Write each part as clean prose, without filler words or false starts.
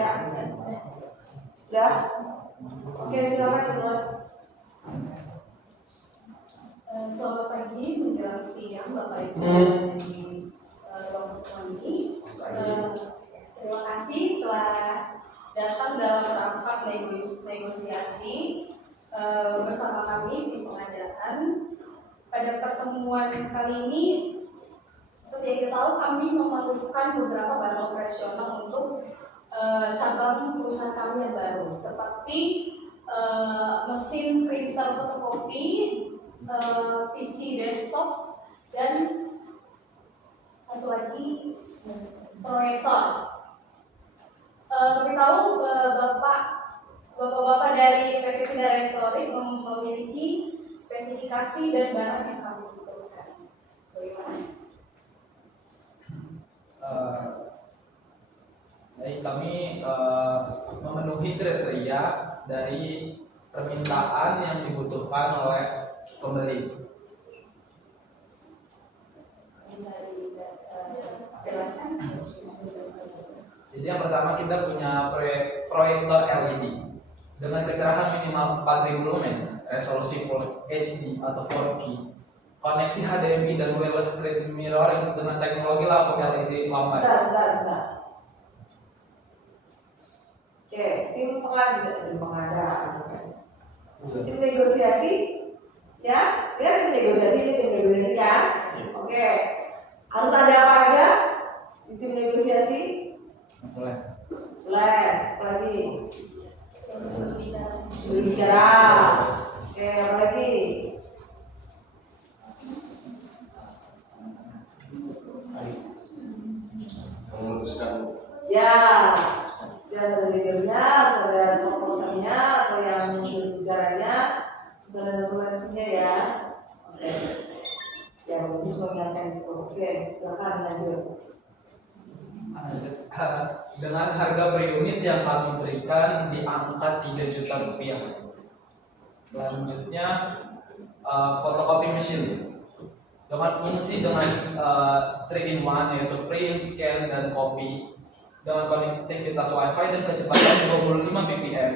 Ya. Udah? Oke, silakan duluan. Selamat pagi, menjelang siang Bapak Ibu dari kelompok ini. Terima kasih telah datang dalam rangka negosiasi bersama kami di pengadaan. Pada pertemuan kali ini, seperti yang kita tahu, kami memerlukan beberapa barang operasional untuk cabang perusahaan kami yang baru, seperti mesin printer fotokopi, PC desktop, dan satu lagi proyektor. Kami tahu bapak-bapak dari PT Sinar Elektronik memiliki spesifikasi dan barang yang kami butuhkan. Bagaimana? Baik, kami memenuhi kriteria dari permintaan yang dibutuhkan oleh pembeli. Bisa dijelaskan? Jadi yang pertama kita punya proyektor LED dengan kecerahan minimal 4000 lumens, resolusi Full HD atau 4K, koneksi HDMI dan wireless screen mirroring dengan teknologi lampu LED lambat. Bentar. Oke, tim pengadaan. Tim negosiasi, ya? Dia tim negosiasi kan? Oke. Harus ada apa aja di tim negosiasi? Boleh. Apa lagi? Berbicara. Oke, apa lagi? Memutuskan. Ya, ada leadernya, ada spokesperson-nya, atau yang berbicaranya, ada dokumentasinya ya. Oke. Ya, bagus mengingatkan itu. Oke, silakan lanjut. Dengan harga per unit yang kami berikan di angka 3 juta rupiah. Selanjutnya fotokopi mesin dengan fungsi dengan 3-in-1 yaitu print, scan, dan copy dengan konektivitas WiFi dan kecepatan 25 ppm.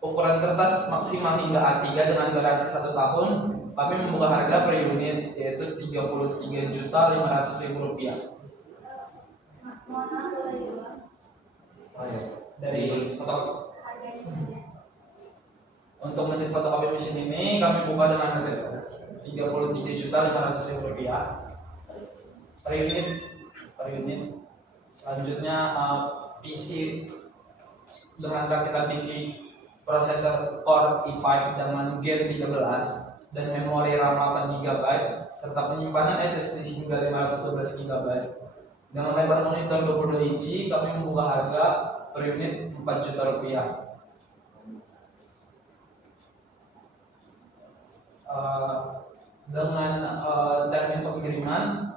Ukuran kertas maksimal hingga A3 dengan garansi 1 tahun. Kami membuka harga per unit yaitu Rp33.500.000. Dari stok. Untuk mesin fotokopi mesin ini kami buka dengan harga Rp33.500.000 per unit. Selanjutnya PC dengan rakitan PC prosesor Core i5 dengan Gen 13 dan memori RAM 8 GB serta penyimpanan SSD hingga 512 GB. Dengan lebar monitor 22 inci, kami membuka harga per unit Rp4 juta. Dengan termin pengiriman,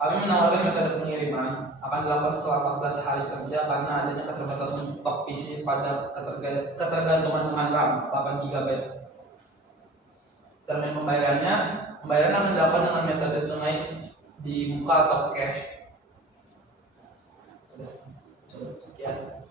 kami menawarkan metode pengiriman akan dilakukan setelah 14 hari kerja karena adanya keterbatasan stok PC pada ketergantungan dengan RAM 8 GB. Termin pembayaran akan dilakukan dengan metode tunai di muka atau cash. Sekian.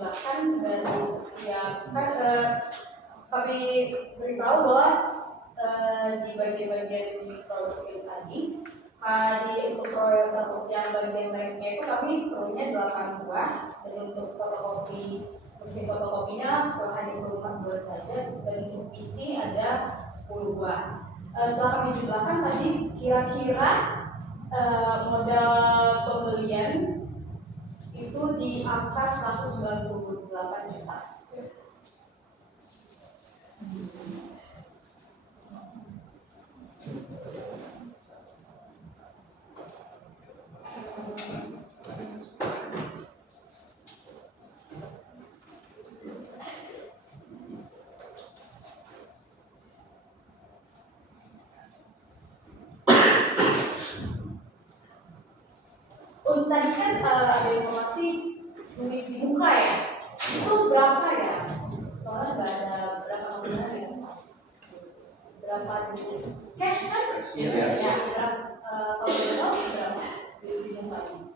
jumlahkan dari setiap kami beritahu bahwa di bagian-bagian produk yang tadi untuk proyek yang bagian lainnya itu kami perlunya 8 buah, dan untuk fotokopi mesin fotokopinya hanya perlu 4 buah saja, dan untuk PC ada 10 buah. Setelah kami jumlahkan tadi, kira-kira modal pembelian itu di angka 198 juta. Tadi kan ada informasi duit di muka ya, itu berapa ya? Soalnya nggak ada berapa nominal ya, berapa duit cash kan? Iya. Ya, kalau berapa berapa duit di muka ini?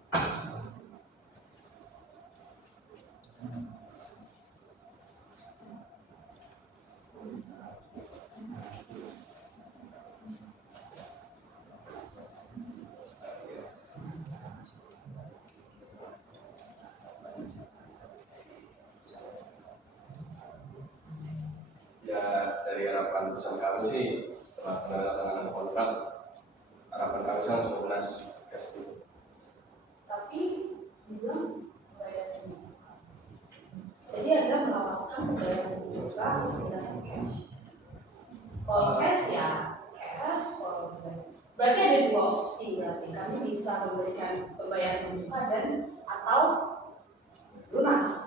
Ya, dari harapan perusahaan kami sih setelah penandatanganan kontrak, harapan kami sih langsung lunas cash itu. Tapi bilang bayar di muka. Jadi Anda menawarkan pembayaran di muka terus dengan cash. Kalau cash ya cash, kalau berarti ada 2 opsi, berarti kami bisa memberikan pembayaran di muka dan atau lunas.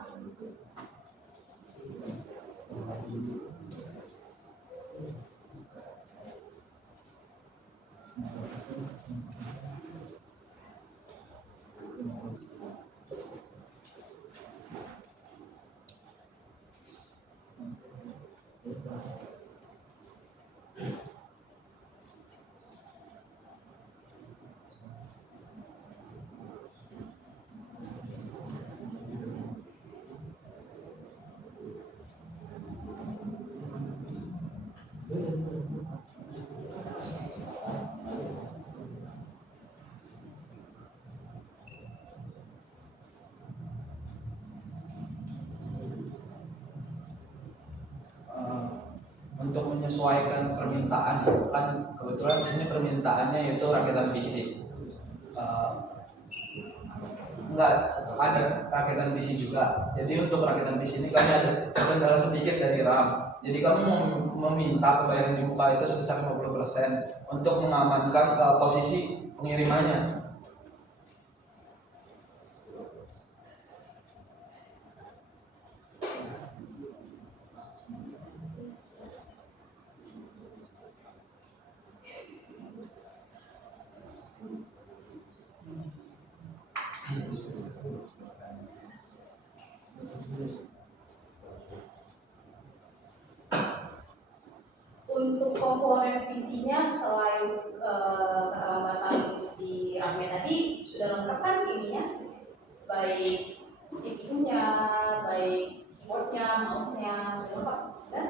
Untuk menyesuaikan permintaan, kan kebetulan di sini permintaannya yaitu rakitan PC. Enggak ada rakitan PC juga. Jadi untuk rakitan PC ini kami ada kendala sedikit dari RAM. Jadi kami meminta pembayaran di muka itu sebesar 50% untuk mengamankan posisi pengirimannya. Untuk komponen PC-nya selain keterlambatan di RAM-nya tadi sudah lengkap kan ininya, baik CPU-nya, baik keyboard-nya, mouse-nya sudah lengkap kan?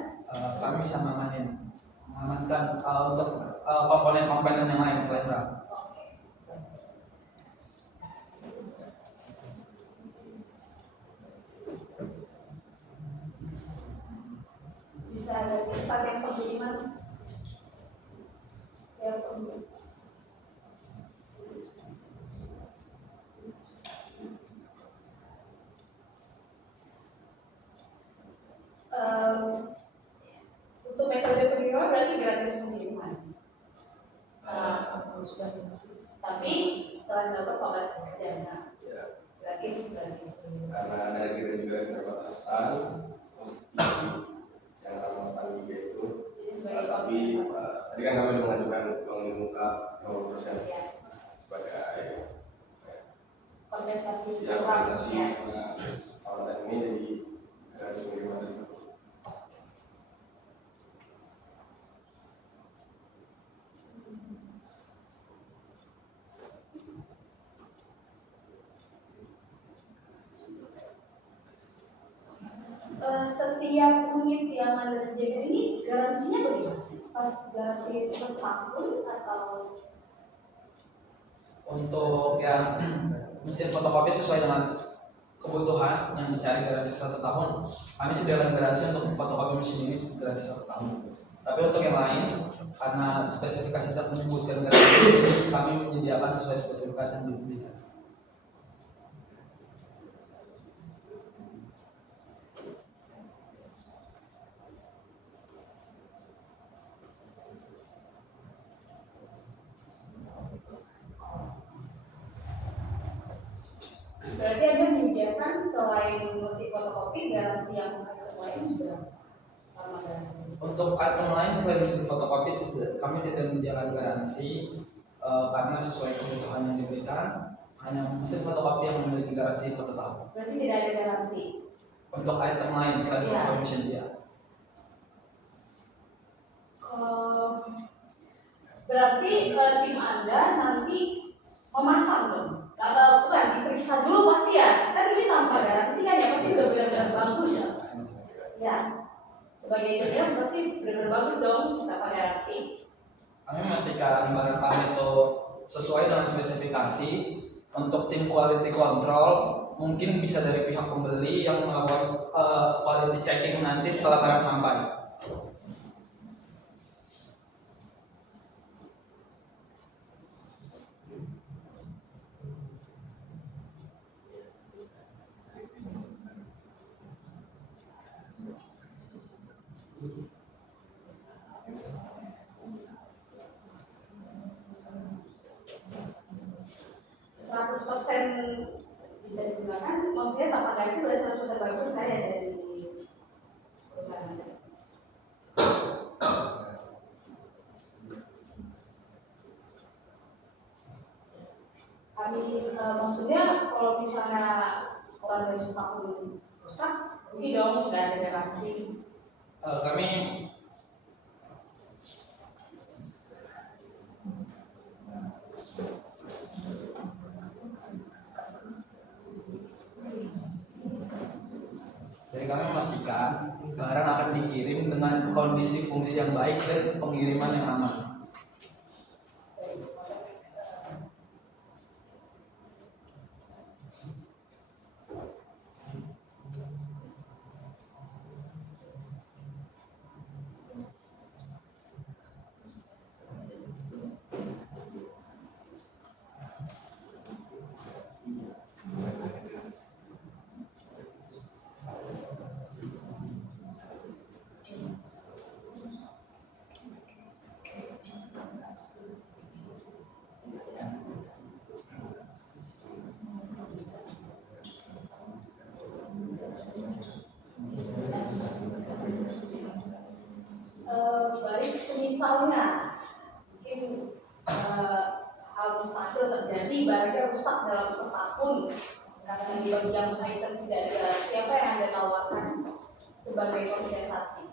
Kami bisa mengamankan untuk komponen-komponen yang lain selain RAM. Oke. Bisa ada saat yang pengiriman yang untuk metode pengiriman berarti gratis pengiriman. Tapi setelah dapat 14 hari kerja, nah, Ya, gratis berarti. karena energi dan juga keterbatasan isi yang ramah 8 GB itu. Jadi sebagai Tapi tadi kan kami mengajukan uang di muka 50% ya, sebagai kompensasi ya kurang kombinasi ya. perawatan ini jadi gratis pengiriman itu. setiap unit yang Anda sediakan ini garansinya bagaimana? Pas garansi setahun atau Untuk yang mesin fotokopi sesuai dengan kebutuhan yang dicari garansi 1 tahun, kami sediakan garansi untuk fotokopi mesin ini garansi 1 tahun. Tapi untuk yang lain, karena spesifikasi tidak menyebutkan garansi, jadi kami menyediakan sesuai spesifikasi yang diberikan. berarti Anda menyediakan selain mesin fotokopi garansi yang lain juga sama garansi? Untuk item lain selain mesin fotokopi, kami tidak menyediakan garansi karena sesuai kebutuhan yang diberikan. Hanya mesin fotokopi yang memiliki garansi 1 tahun. Berarti tidak ada garansi. Untuk item lain selain fotokopi mesin dia. Berarti tim Anda nanti memasang dong? Bukan, diperiksa dulu pasti ya. Kan ini tanpa garansi kan ya, pasti sudah benar-benar bagus. Ya, sebagai engineer pasti benar-benar bagus dong tanpa garansi. Kami memastikan barang kami itu sesuai dengan spesifikasi. Untuk tim quality control mungkin bisa dari pihak pembeli yang melakukan quality checking nanti setelah barang sampai. Bisa digunakan, maksudnya tanpa garansi sudah 100% bagus saya dari perusahaan Anda. Kami maksudnya kalau misalnya orang dari setahun rusak, rugi dong, nggak ada garansi. Kami memastikan barang akan dikirim dengan kondisi fungsi yang baik dan pengiriman yang aman. Baik, misalnya mungkin hal mustahil terjadi, barangnya rusak dalam setahun karena di bagian item tidak ada, siapa yang Anda tawarkan sebagai kompensasi?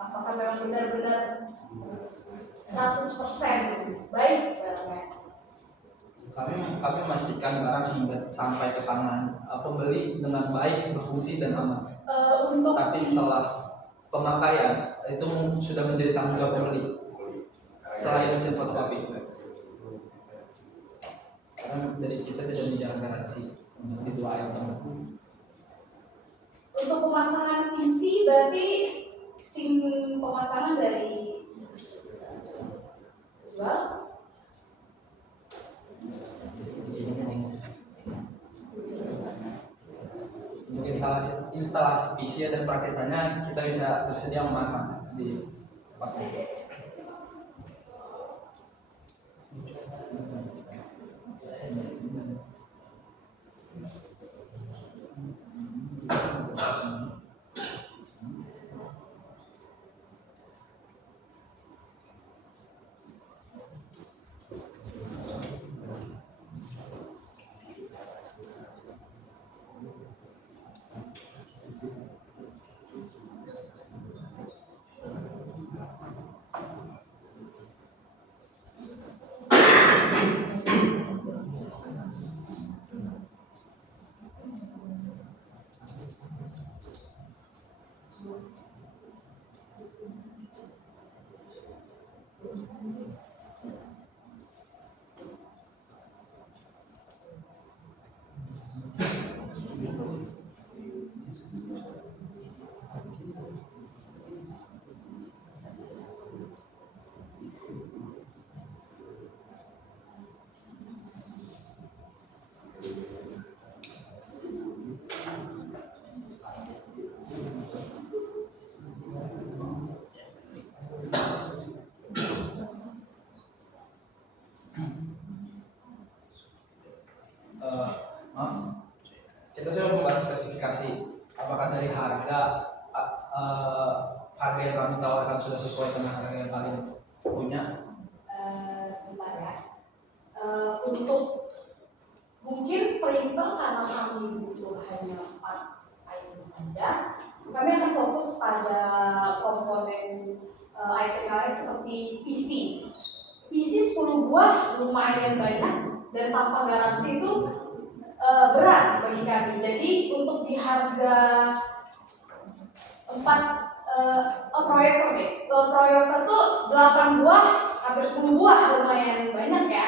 Apakah memang benar-benar 100% baik barangnya? Kami memastikan barang hingga sampai ke tangan pembeli dengan baik, berfungsi dan aman. Tapi setelah pemakaian itu sudah menjadi tanggung jawab pembeli. Selain mesin fotokopi, karena dari kita tidak menjaga garansi untuk di 2 item. Untuk pemasangan PC berarti tim pemasangan dari jual? Untuk instalasi PC dan perakitannya kita bisa bersedia memasang di tempat ini. Maaf, kita sudah membahas spesifikasi. Apakah dari harga yang kami tawarkan sudah sesuai dengan harga yang kalian punya? Sebentar ya. Untuk mungkin printer karena kami butuh hanya 4 item saja, kami akan fokus pada komponen item lain seperti PC. PC 10 buah lumayan banyak dan tanpa garansi itu berat bagi kami. Jadi untuk di harga 4 proyektor deh. Proyektor tuh 8 buah, hampir 10 buah lumayan banyak ya.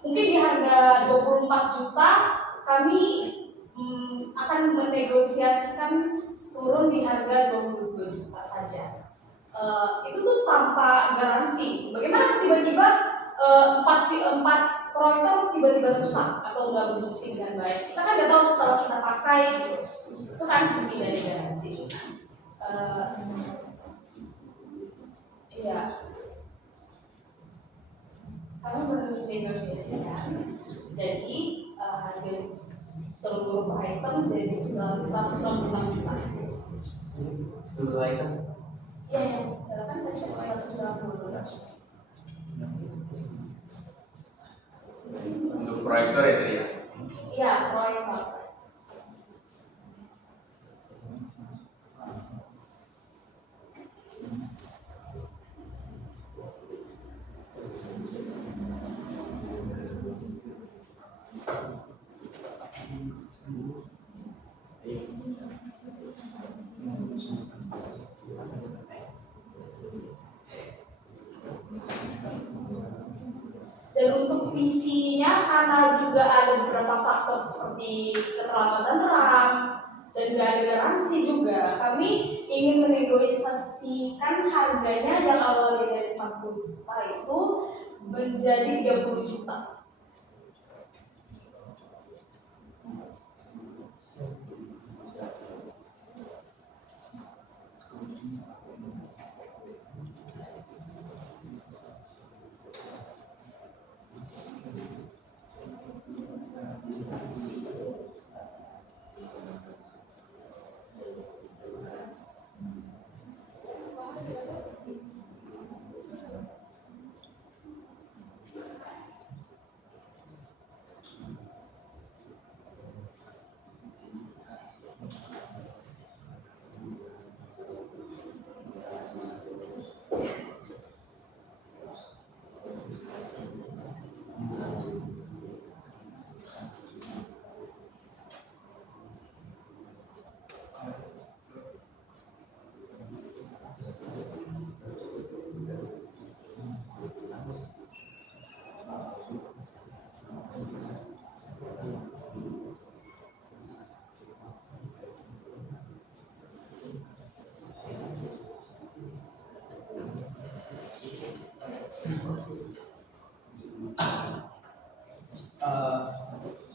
Mungkin di harga 24 juta kami akan menegosiasikan turun di harga 22 juta saja. Itu tuh tanpa garansi. Bagaimana tiba-tiba 4 proyektor tiba-tiba rusak atau nggak berfungsi dengan baik? Kita kan nggak tahu setelah kita pakai gitu. Itu kan fungsi dari garansi. Iya. Kami bernegosiasikan. Jadi harga seluruh item jadi 196 juta. Seluruh item? Iya, kan tadi 190 juta. Untuk proyektor ya tadi ya? Iya, proyektor. Dan untuk PC-nya karena juga ada beberapa faktor seperti keterlambatan RAM dan juga ada garansi juga, kami ingin menegosiasikan harganya yang awalnya dari 40 juta itu menjadi 30 juta.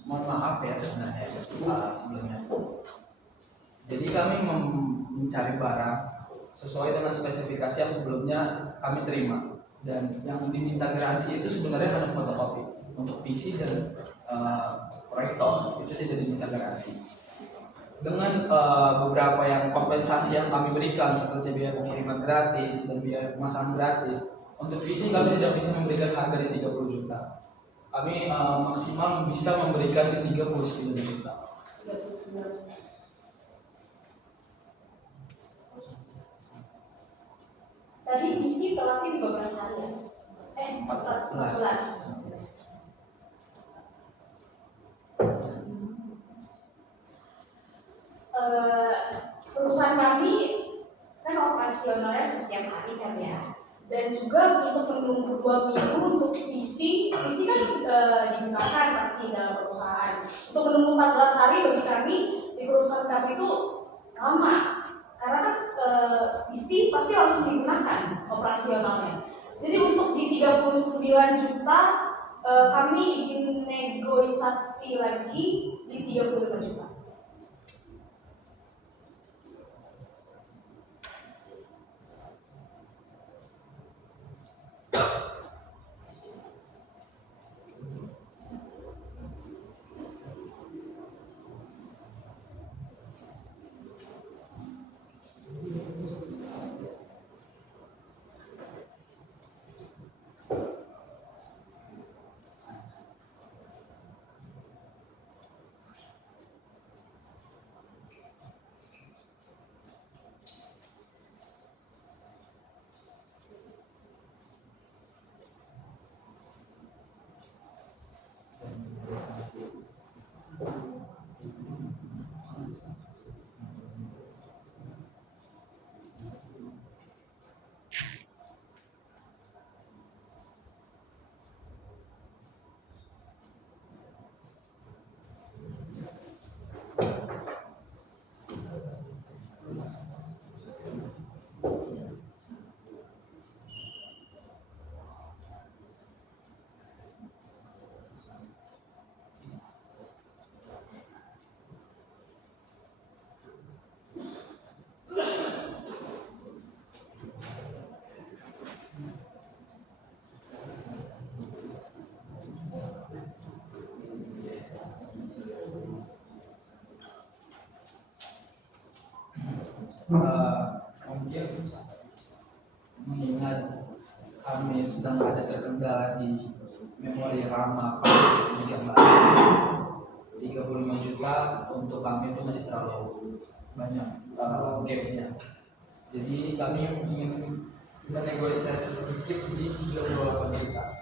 Mohon maaf ya sebenarnya sebelumnya. Jadi kami mencari barang sesuai dengan spesifikasi yang sebelumnya kami terima, dan yang diminta garansi itu sebenarnya hanya fotokopi. Untuk PC dan proyektor itu tidak diminta garansi. Dengan beberapa yang kompensasi yang kami berikan seperti biaya pengiriman gratis dan biaya pemasangan gratis, untuk PC kami tidak bisa memberikan harga di 30 juta. Kami maksimal bisa memberikan di 39 juta. 39. Tadi PC telatnya 15 hari ya? 14. Perusahaan kami kan operasionalnya setiap hari kan ya, dan juga untuk menunggu 2 minggu untuk PC kan digunakan pasti dalam perusahaan. Untuk menunggu 14 hari bagi kami perusahaan kami itu lama, karena kan PC pasti harus digunakan operasionalnya. Jadi untuk di 39 juta kami ingin negosiasi lagi di 35 juta. Mungkin mengingat kami sedang ada terkendala di memori RAM 35 juta untuk kami itu masih terlalu banyak gapnya. Jadi kami ingin menegosiasi sedikit di 38 juta.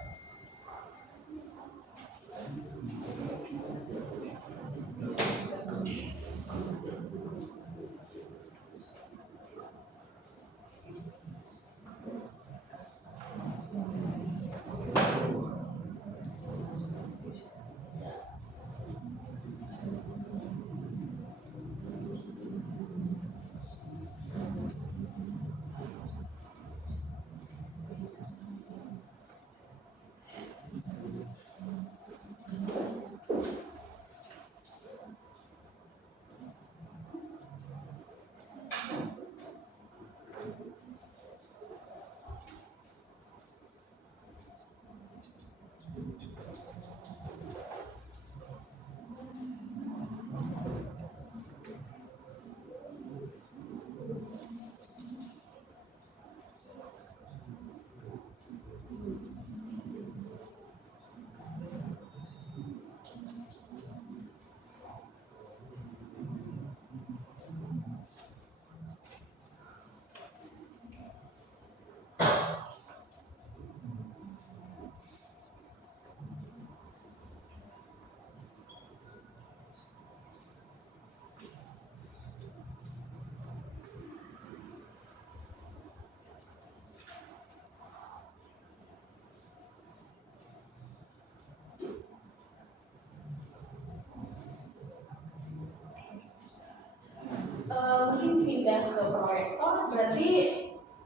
Mungkin pindah ke proyektor, berarti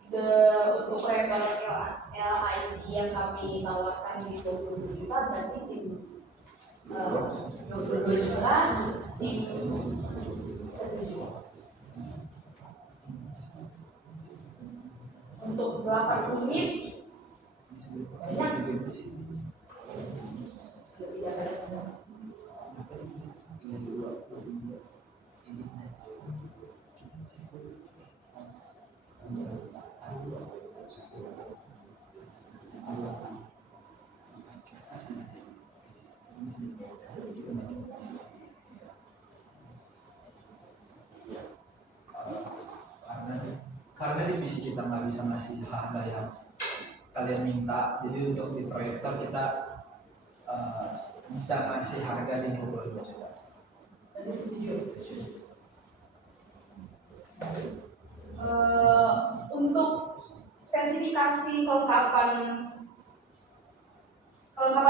untuk proyektor LID yang kami tawarkan di 27 juta berarti tim 22 juta tim setuju. Untuk 8 unit banyak lebih dari 16. Karena di PC kita nggak bisa ngasih harga yang kalian minta, jadi untuk di proyektor kita bisa ngasih harga di 22 juta. Berarti setuju. Untuk spesifikasi kelengkapan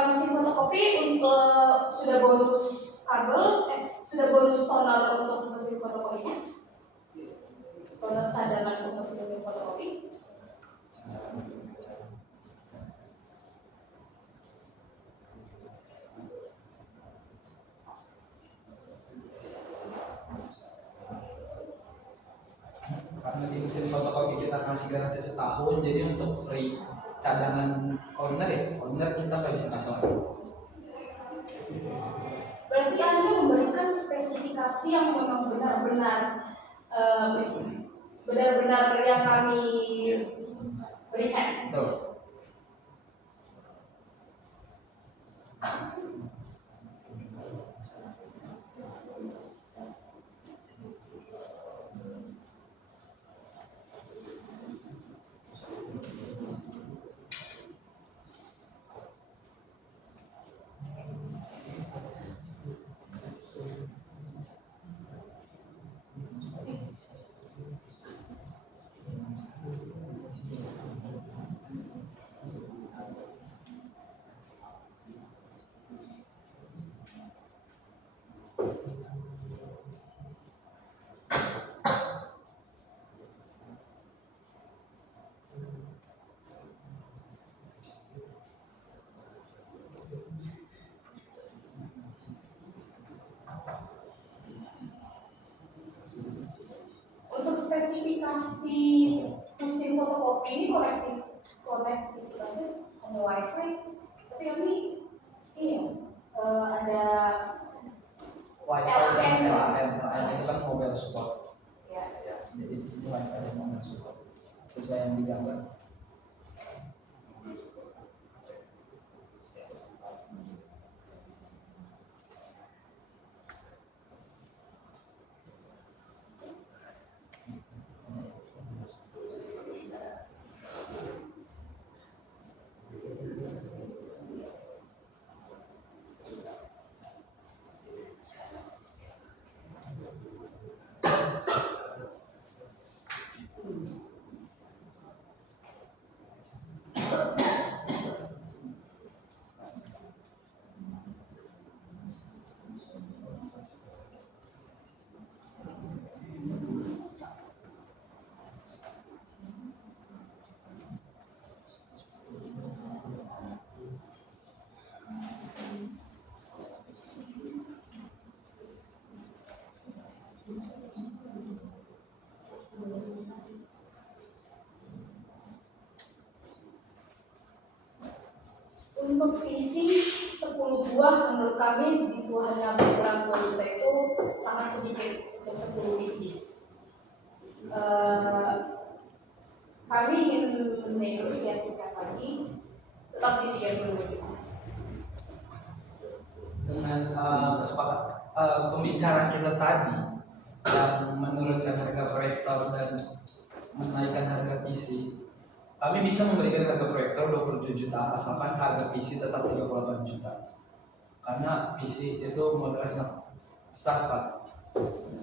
mesin fotokopi untuk sudah bonus kabel, sudah bonus toner untuk mesin fotokopinya? Toner cadangan untuk mesin fotokopi? Karena di mesin fotokopi kita kasih garansi setahun, jadi untuk free cadangan owner kita nggak bisa kasih lagi. Berarti Anda memberikan spesifikasi yang memang benar-benar yang kami berikan. Betul. Untuk spesifikasi mesin fotokopi ini konektivitasnya hanya WiFi, tapi kami ada Wi-Fi dan LAN itu kan mobile support. ya. Jadi di sini Wi-Fi dan mobile support sesuai yang digambar. Untuk PC 10 buah menurut kami itu hanya berkurang 2 juta itu sangat sedikit untuk 10 PC. Kami ingin menegosiasikan lagi tetap di 30 juta. Dengan pembicaraan kita tadi yang menurunkan harga proyektor dan menaikkan harga PC, kami bisa memberikan harga proyektor 27 juta asalkan harga PC tetap 38 juta. Karena PC itu modal start.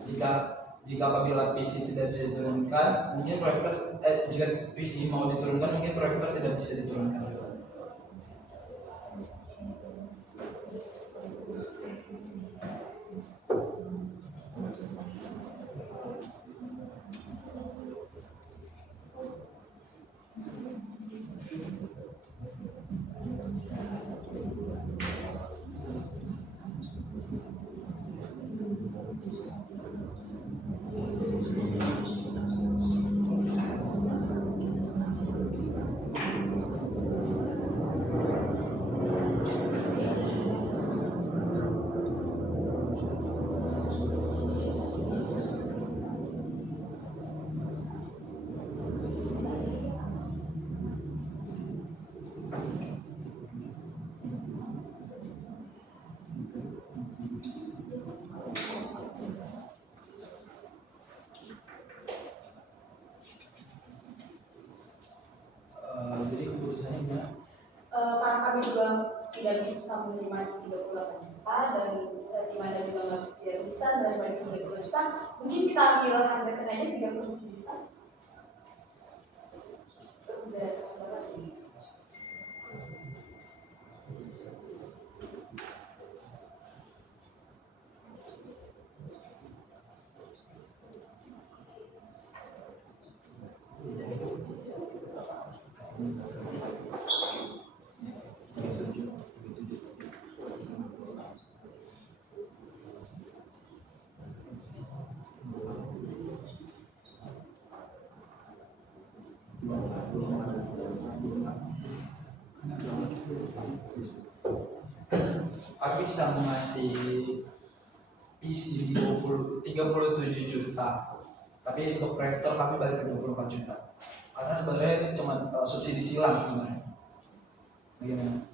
Jika apabila PC tidak bisa diturunkan, mungkin proyektor jika PC mau diturunkan, mungkin proyektor tidak bisa diturunkan. Jadi keputusannya gimana? Karena kami juga tidak bisa menerima 38 juta dan di mana juga tidak bisa menerima 30 juta, mungkin kita ambil harga tengahnya 37 juta. Aku bisa mengasih isi 37 juta, tapi untuk proyektor kami balik ke 24 juta karena sebenarnya itu cuma subsidi silang sebenarnya. Bagaimana?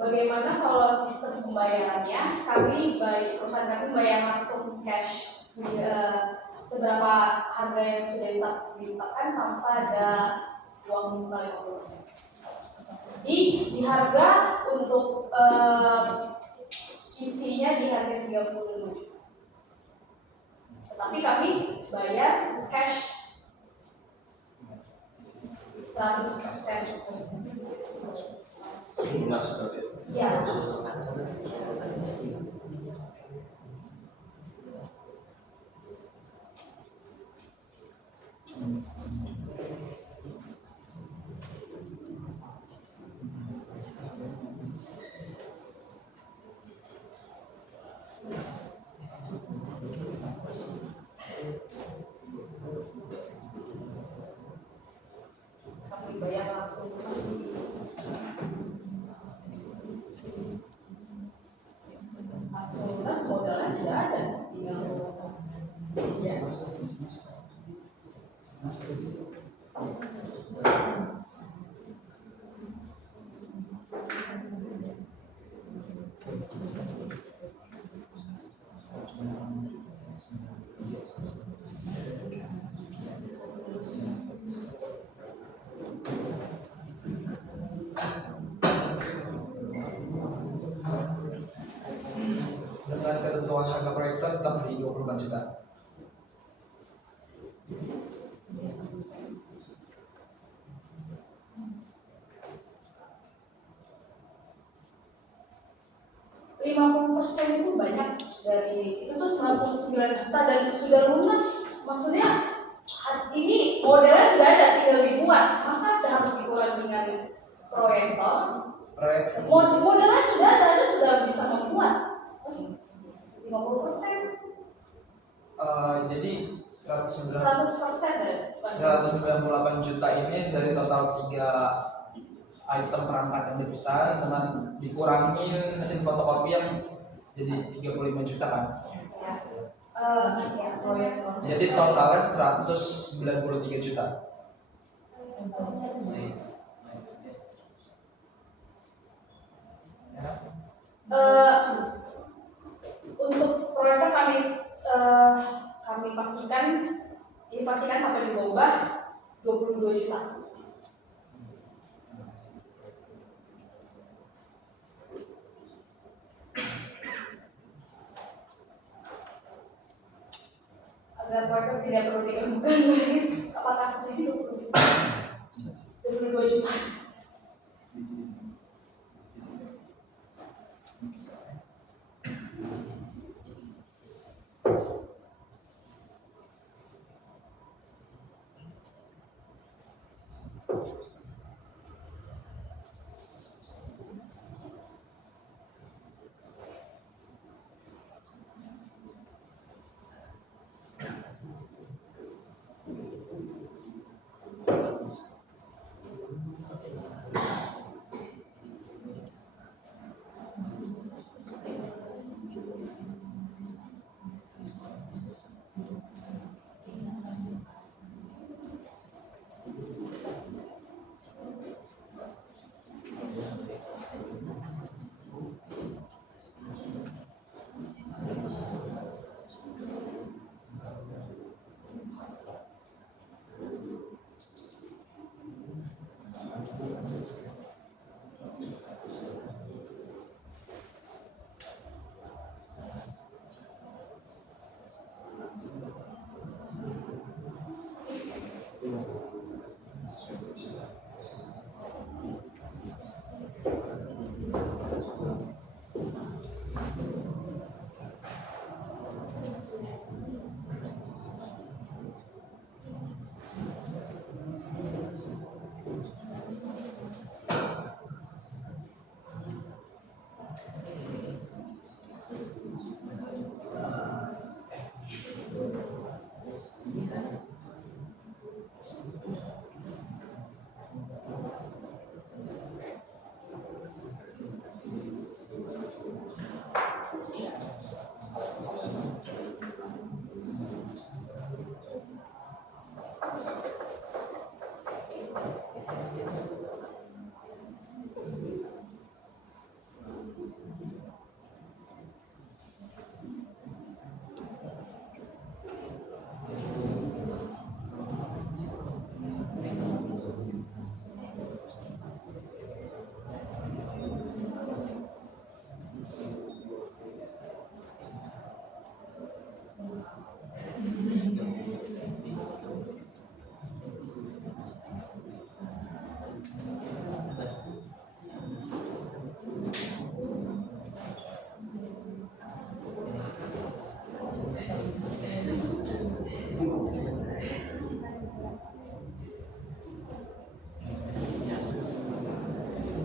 Bagaimana kalau sistem pembayarannya? Perusahaan kami membayar langsung cash seberapa harga yang sudah ditetapkan tanpa ada uang bunga 50%. Jadi di harga untuk isinya di harga 35 juta. Tetapi kami bayar cash 100%. Lunas seperti itu. Ya. Kami bayar langsung. Lunas modalnya sudah ada, tinggal ya. Dengan ketentuan harga proyektor tetap di 24 juta. %50 itu banyak dari itu tuh 99 juta dan sudah lunas. Maksudnya ini modelnya sudah ada, tinggal dibuat. Masa harus dibuat dengan proyektor? Modelnya sudah ada, Anda sudah bisa membuat 50%. Jadi 198 juta ini dari total 3 item perangkat yang dipesan dengan dikurangin mesin fotokopi yang jadi 35 juta kan? Ya, proyektor. Jadi totalnya 193 juta. Ya. Untuk proyektor kami pastikan sampai di bawah 22 juta. agar proyek tidak perlu dikemukakan lagi. Apakah setuju 20 juta? 22 juta.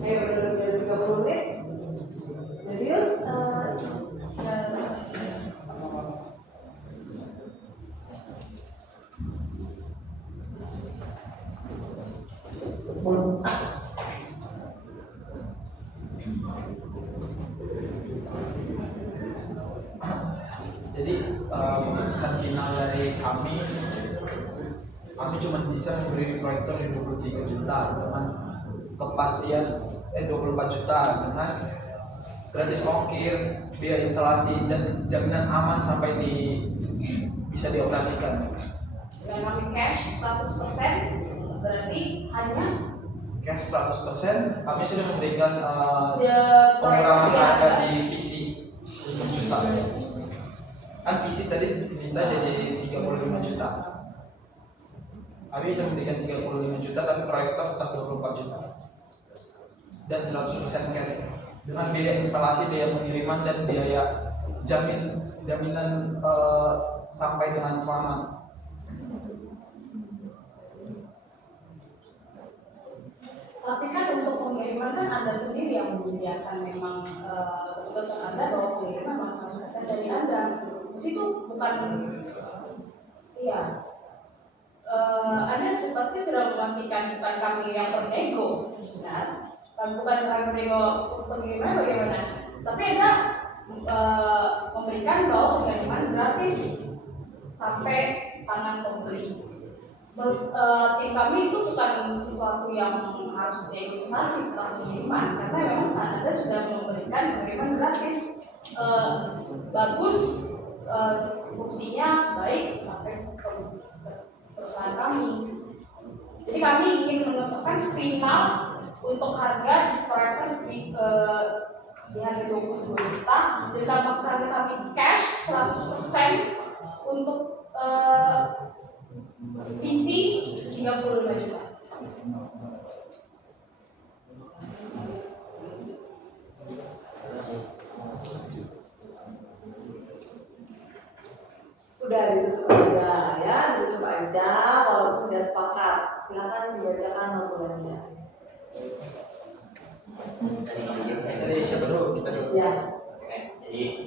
Ayo benar-benar 30 menit. Jadi yuk. Jadi keputusan final dari kami cuma bisa memberi proyektor di 23 juta dengan kepastian 24 juta dengan gratis ongkir, biaya instalasi dan jaminan aman sampai bisa dioperasikan. Yang kami cash 100% berarti hanya Cash 100%, kami sudah memberikan pengurangan proyek harga di PC 5 juta. Kan PC tadi minta jadi 35 juta. Kami bisa memberikan 35 juta tapi proyektor tetap 24 juta. Dan 100% cash. Dengan biaya instalasi, biaya pengiriman dan biaya jaminan sampai dengan selamat. Tapi kan untuk pengiriman kan Anda sendiri yang menyediakan memang keputusan Anda bahwa pengiriman memang 100% dari Anda. Di situ bukan, iya. Anda pasti sudah memastikan bukan kami yang bernego, benar? Bukan kami bernego pengiriman bagaimana? Tapi Anda memberikan bahwa pengiriman gratis sampai tangan pembeli. Tim kami itu bukan sesuatu yang harus negosiasi tentang pengiriman, karena memang saat Anda sudah memberikan pengiriman gratis, bagus, fungsinya baik sampai ke perusahaan kami. Jadi kami ingin menentukan final untuk harga di proyektor di harga 22 juta, dan harga kami cash 100% untuk PC 35 juta. Udah ditutup aja ya, ditutup aja walaupun tidak sepakat. Silakan dibacakan notulennya. Dari siapa dulu? Kita dulu. Ya. Oke, jadi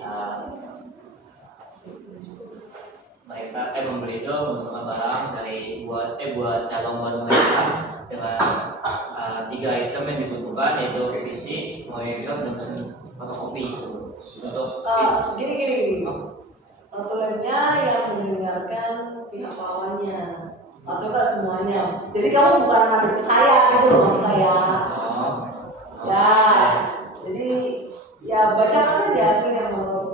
mereka membeli itu membutuhkan barang dari buat cabang buat mereka dengan 3 item yang dibutuhkan, yaitu PC, proyektor, dan mesin fotokopi untuk Gini. Notulennya yang mendengarkan pihak lawannya atau enggak semuanya. Jadi kamu bukan ngadep ke saya gitu loh maksud saya. Ya, jadi ya bacakan saja hasil yang menurut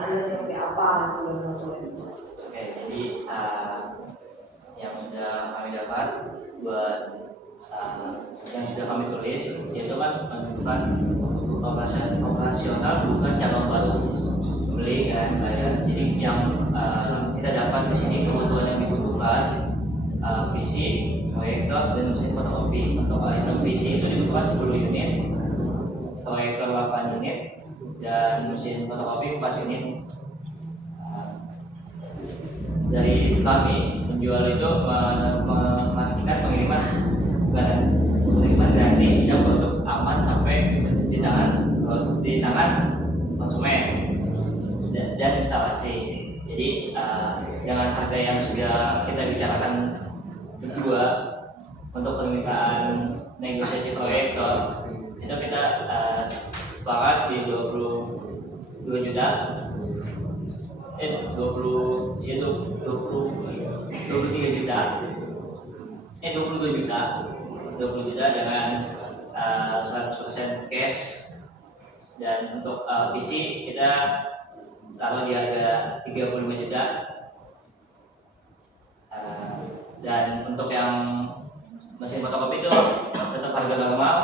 Anda seperti apa hasil notulen. Oke, jadi yang sudah kami dapat buat yang sudah kami tulis itu kan menentukan operasional bukan cabang baru beli kan bayar. Jadi yang kita dapat di sini kebutuhan yang dibutuhkan PC, proyektor, dan mesin fotokopi. Untuk item PC itu dibutuhkan 10 unit, proyektor 8 unit, dan mesin fotokopi 4 unit. Dari kami menjual itu memastikan pengiriman gratis dan produk aman sampai di tangan konsumen dan instalasi. Jadi dengan harga yang sudah kita bicarakan berdua untuk permintaan negosiasi proyektor itu kita sepakat di 22 juta. 23 juta. 20 juta dengan 100% cash. Dan untuk PC kita taruh di harga 35 juta. Dan untuk yang mesin fotokopi itu tetap harga normal.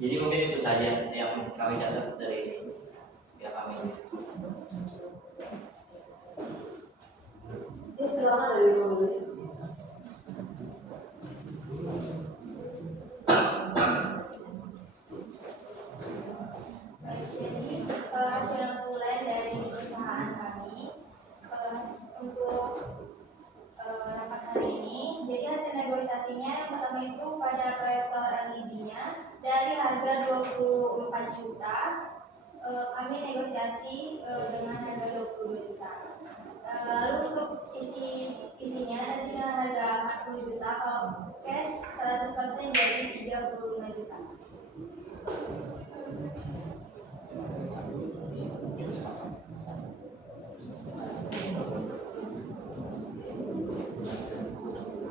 Jadi mungkin itu saja yang kami catat dari pihak kami. Ya silakan dari pembeli. Jadi hasil notulen dari perusahaan kami untuk rapat hari ini. Jadi hasil negosiasinya yang pertama itu pada proyektor LED-nya dari harga 24 juta kami negosiasi dengan harga 22 juta. Lalu untuk isinya nanti dengan harga 40 juta, kalau cash 100% jadi 35 juta.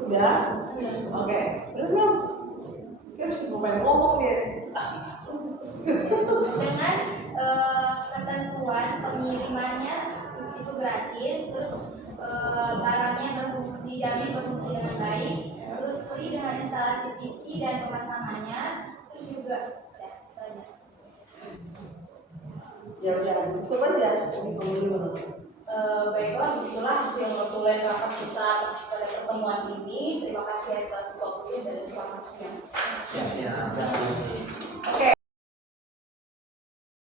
Udah? Oke. Belum. Dia harus ngomong dia. Dengan ketentuan pengirimannya itu gratis, terus barangnya dijamin berfungsi dengan baik, terus free dengan instalasi PC dan pemasangannya, terus juga ya itu aja. Ya udah, tutup aja. Ini pembeli menurut. Baiklah, begitulah hasil notulen rapat kita pada pertemuan ini. Terima kasih atas waktunya dan selamat siang. Siap. Oke.